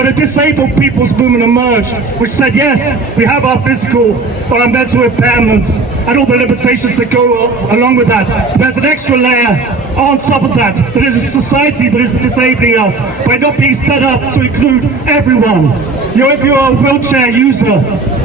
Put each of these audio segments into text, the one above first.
But a disabled people's movement emerged, which said, yes, we have our physical or our mental impairments and all the limitations that go along with that. There's an extra layer on top of that. There is a society that is disabling us by not being set up to include everyone. If you're a wheelchair user,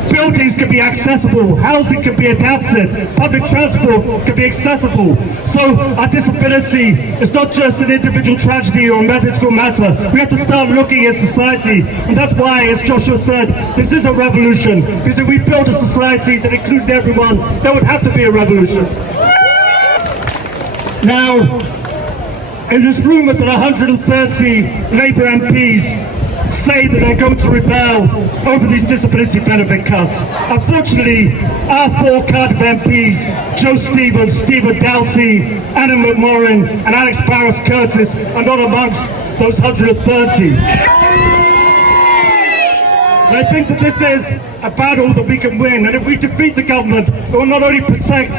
buildings can be accessible, housing can be adapted, public transport can be accessible. So our disability is not just an individual tragedy or a medical matter. We have to start looking at society, and that's why, as Joshua said, this is a revolution. Because if we build a society that included everyone, there would have to be a revolution. Now, it is rumoured that 130 Labour MPs say that they're going to rebel over these disability benefit cuts. Unfortunately, our four Cardiff MPs, Joe Stevens, Stephen Doughty, Anna McMorrin and Alex Barras-Curtis, are not amongst those 130. And I think that this is a battle that we can win, and if we defeat the government, it will not only protect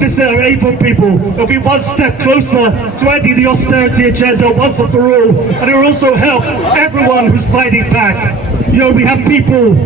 disabled people, it will be one step closer to ending the austerity agenda once and for all, and it will also help everyone who's fighting back. We have people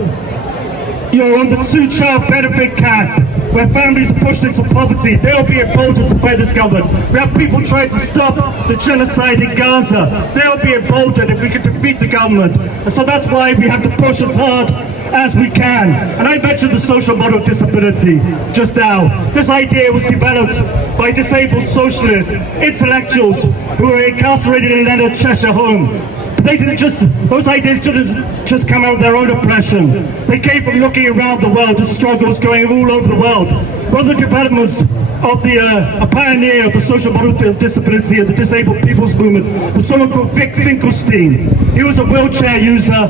on the two-child benefit cap, where families are pushed into poverty. They'll be emboldened to fight this government. We have people trying to stop the genocide in Gaza. They'll be emboldened if we can defeat the government. And so that's why we have to push as hard as we can. And I mentioned the social model of disability just now. This idea was developed by disabled socialists, intellectuals who were incarcerated in Leonard Cheshire Home. Those ideas didn't just come out of their own oppression. They came from looking around the world at struggles going all over the world. One of the developments of a pioneer of the social model of disability and the disabled people's movement was someone called Vic Finkelstein. He was a wheelchair user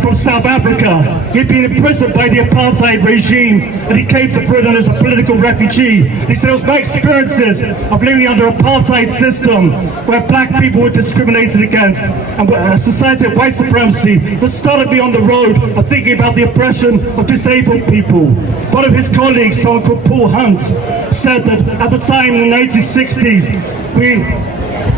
from South Africa. He'd been imprisoned by the apartheid regime, and he came to Britain as a political refugee. He said, it was my experiences of living under an apartheid system where black people were discriminated against, and a society of white supremacy that started me on the road of thinking about the oppression of disabled people. One of his colleagues, someone called Paul Hunt, said that at the time in the 1960s,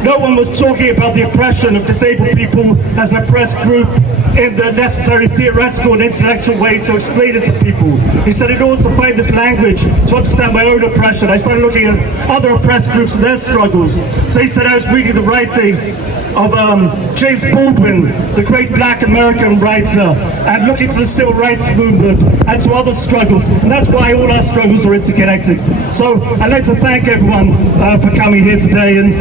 no one was talking about the oppression of disabled people as an oppressed group in the necessary theoretical and intellectual way to explain it to people. He said, in order to find this language to understand my own oppression, I started looking at other oppressed groups and their struggles. So he said, I was reading the writings of James Baldwin, the great black American writer, and looking to the civil rights movement and to other struggles. And that's why all our struggles are interconnected. So I'd like to thank everyone for coming here today. And